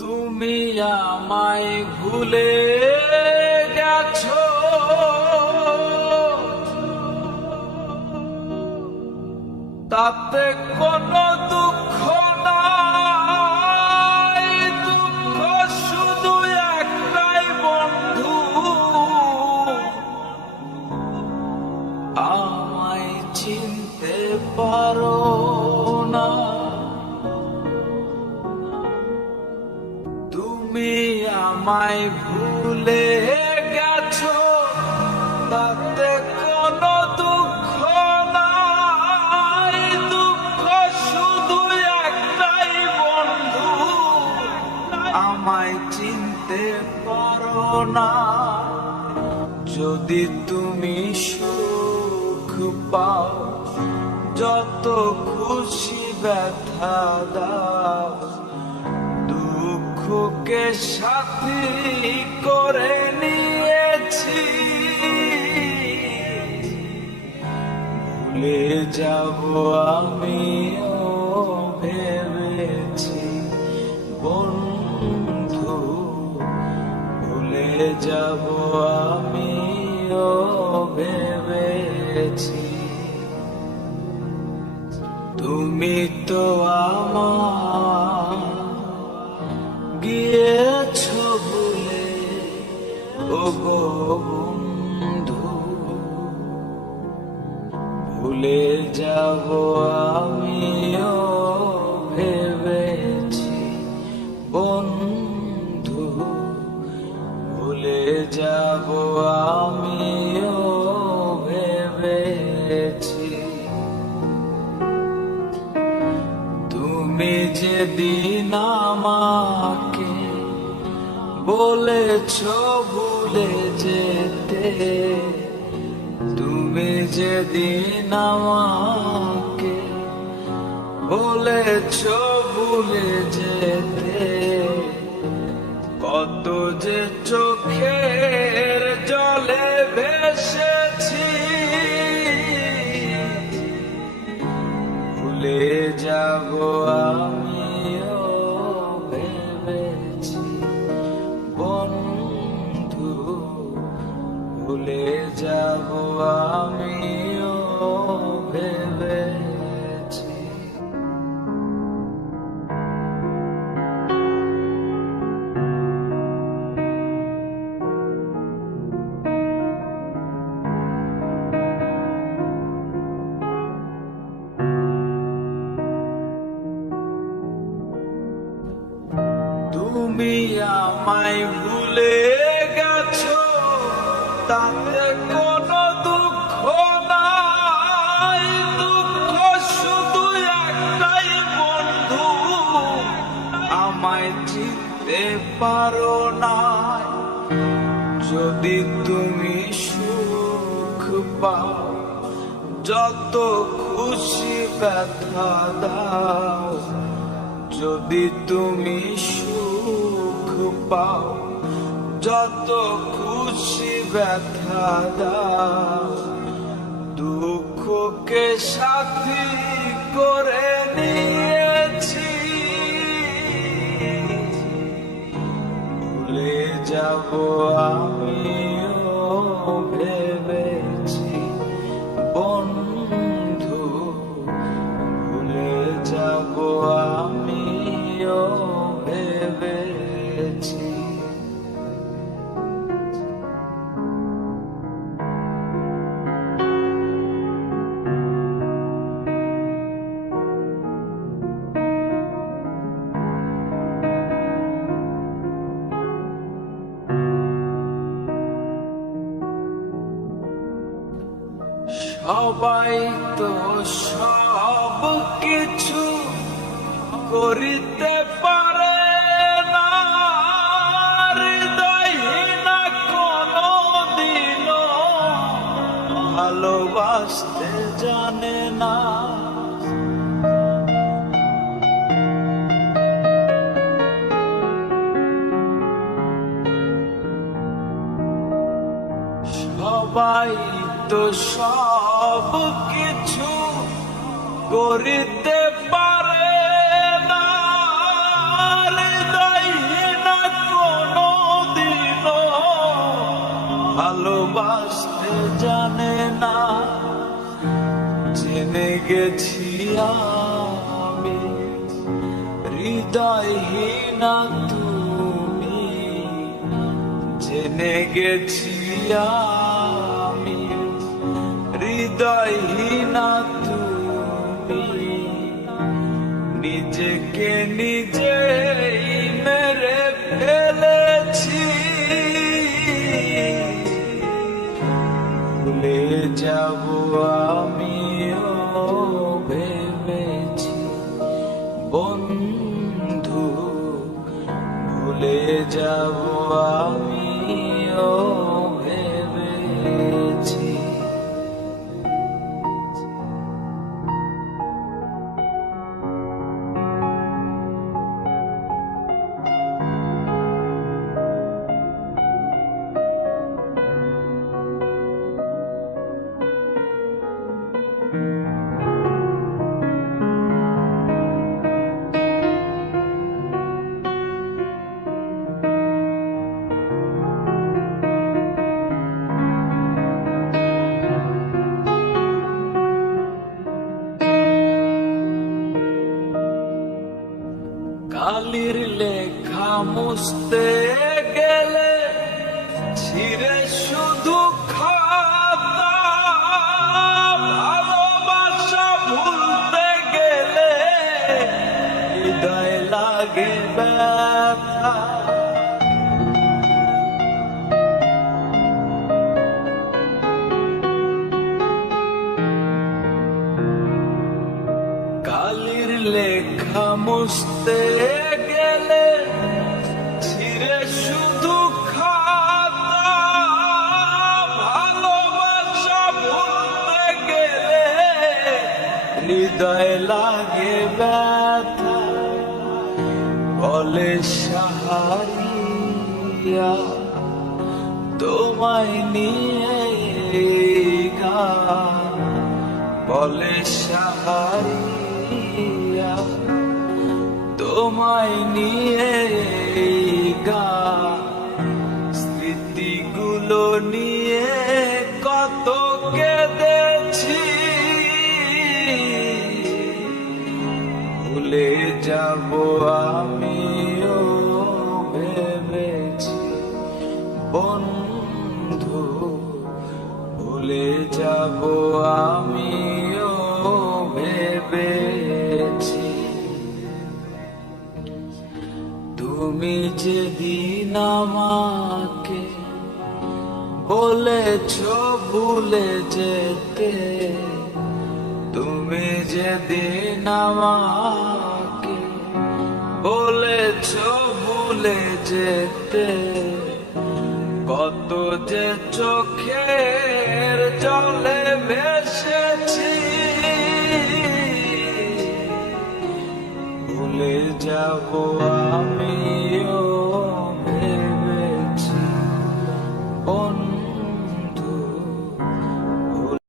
তুমি আমায় ভুলে গেছো, তাতে কোনো দুঃখ নাই। দুঃখ শুধু একটাই বন্ধু, আমায় চিনতে পারো না। তুমি আমায় ভুলে গেছো, তাতে কোনো দুঃখ নাই। দুঃখ শুধু একটাই বন্ধু, আমায় চিনতে পারো না। যদি তুমি সুখ পাও, যত খুশি ব্যথা দাও, দুঃখকে সাথী করে নিয়েছি। ভুলে যাব আমিও ভেবেছি বন্ধু, ভুলে যাব আমিও ভেবেছি। তুমি তো আমার গিয়েছো ভুলে, ওগো বন্ধু, ভুলে যাব আমিও ভেবেছি বন্ধু, ভুলে যাব আমিও ভেবেছি। তুমি যেদিন আমাকে বলেছো ভুলে যেতে, তুমি যেদিন আমাকে বলেছো ভুলে যেতে, কত যে চোখের জলে ভেসেছি। ভুলে যাব আমিও ভেবেছি বন্ধু, ভুলে যাব আমিও ভেবেছি। তুমি আমায় ভুলে গেছো, তাতে কোনো দুঃখ নাই। দুঃখ শুধু একটাই বন্ধু, আমায় চিনতে পারো না। যদি তুমি সুখ পাও, যত খুশি ব্যথা দাও, যদি তুমি সুখ পাও, যত খুশি ব্যথা দাও, দুঃখকে সাথী করে নিয়েছি। ভুলে যাব আমিও ভেবেছি বন্ধু, ভুলে যাব আমিও ভেবেছি। সবাই তো সব কিছু করিতে পারে না, হৃদয়হীন কোনো দিনও ভালোবাসতে জানে না। সবাই তো সব কিছু করিতে পারে না, হৃদয়হীন ভালোবাসতে জানে না, জেনে গেছি আমি হৃদয়হীনা তুমি, জেনে গেছি আমি হৃদয়হীনা তুমি, নিজেকে নিজেই মেরে ফেলেছি, ভুলে যাব আমিও ভেবেছি বন্ধু, ভুলে যাব আমিও ভেবেছি। কালির লেখা মুছতে গেলে ছিঁড়ে শুধু খাতা, ভালোবাসা ভুলতে গেলে হৃদয় লাগে ব্যথা। কালির লেখা মুছতে গেলে ছিঁড়ে শুধু খাতা, ভালোবাসা ভুলতে গেলে হৃদয় লাগে ব্যথা। বলে সাহারিয়া তোমায় নিয়ে গান, বলে সাহারিয়া তোমায় নিয়ে গান, স্মৃতিগুলো নিয়ে কত কেঁদেছি, ভুলে যাব আমিও ভেবেছি বন্ধু, ভুলে যাব আমিও ভেবেছি। তুমি যেদিন আমাকে বলেছ ভুলে যেতে, তুমি যেদিন আমাকে বলেছ ভুলে যেতে, কত যে চোখের জলে ভেসেছি, ভুলে যাব আমি